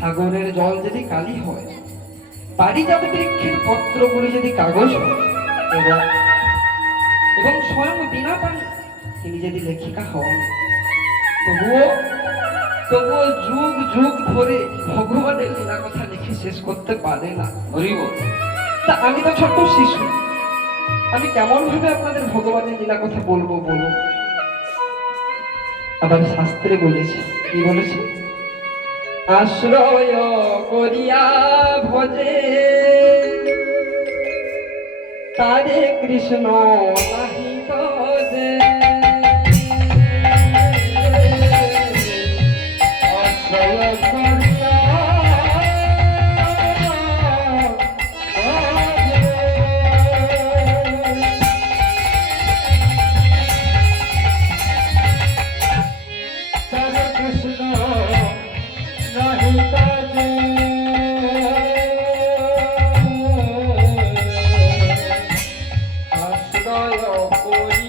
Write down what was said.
সাগরের জল যদি কালি হয়, পারিজাত বৃক্ষের পত্রগুলি যদি কাগজ হয়, এবং এবং স্বয়ং বিনা পানি তিনি যদি লেখিকা হন, তবুও তবুও যুগ যুগ ধরে ভগবানের লীলা কথা লিখে শেষ করতে পারে না। হরিব তা আমি তো ছোট্ট শিশু, আমি কেমন ভাবে আপনাদের ভগবানের লীলা কথা বলবো বলুন? আবার শাস্ত্রে বলেছে, কি বলেছে? আশ্রয় করিয়া ভজে তারে কৃষ্ণ নাহি তজে। আশ্রয় করিয়া তারে কৃষ্ণ নাহি তজে। আশ্রয় করিয়া